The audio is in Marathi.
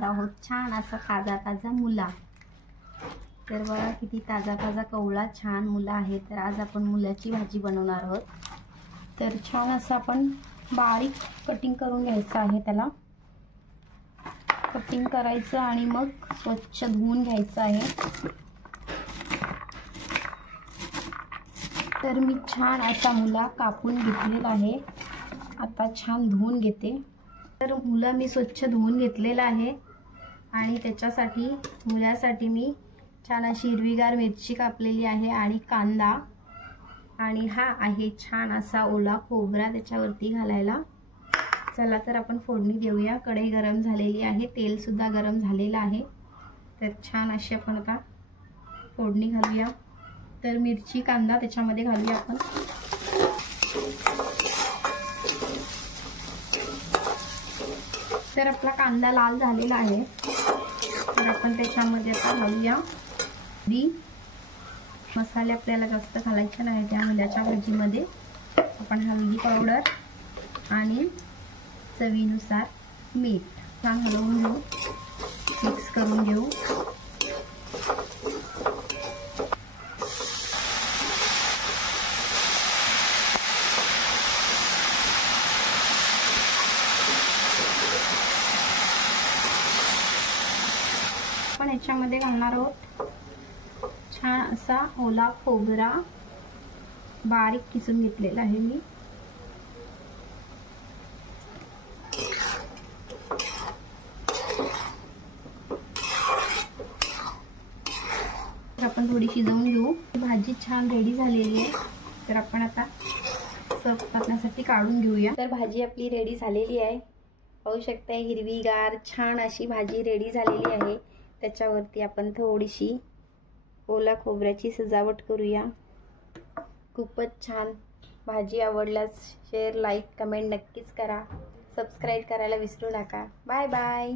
बनवणार आहोत छान असा ताजा ताजा मुला। तर बघा किती ताजा ताजा कवळा छान मुला आहे। तर आज आपण मुलाची भाजी बनवणार आहोत। तर छान असं आपण बारीक कटिंग करून घ्यायचं आहे। त्याला कटिंग करायचं आणि मग स्वच्छ धुवून घ्यायचं आहे। तर मी छान असा मुला कापून घेतलेला आहे। आता छान धुवून घेते। तर मुला मी स्वच्छ धुवून घेतलेला आहे आणि त्याच्यासाठी मुलासाठी मी छान अशी हिरवीगार मिरची कापलेली आहे आणि कांदा आणि हा आहे छान असा ओला खोबरा त्याच्यावरती घालायला। चला तर आपण फोडणी देऊया। कढई गरम झालेली आहे, तेल सुद्धा गरम झालेलं आहे। तर छान अशी आपण आता फोडणी घालूया। तर मिरची कांदा त्याच्यामध्ये घालूया आपण। तर आपला कांदा लाल झालेला आहे। तर आपण त्याच्यामध्ये आता घालूया मसाले। आपल्याला जास्त घालायचे नाही त्या मुलाच्या भाजीमध्ये। आपण हळदी पावडर आणि चवीनुसार मीठ छान हलवून घेऊ, मिक्स करून घेऊ। आपण याच्यामध्ये घालणार आहोत छान असा ओला खोबरा बारीक किसून घेतलेला आहे मी। तर आपण थोडी शिजवून घेऊ। भाजी छान रेडी झालेली आहे। तर आपण आता सर्व करण्यासाठी काढून घेऊया। तर भाजी आपली रेडी झालेली आहे। पाहू शकता हिरवीगार छान अशी भाजी रेडी झालेली आहे। त्याच्यावरती आपण थोडीशी ओला खोबऱ्याची सजावट करूया। खूपच छान भाजी। आवडल्यास शेअर, लाईक, कमेंट नक्कीच करा। सबस्क्राईब करायला विसरू नका। Bye bye.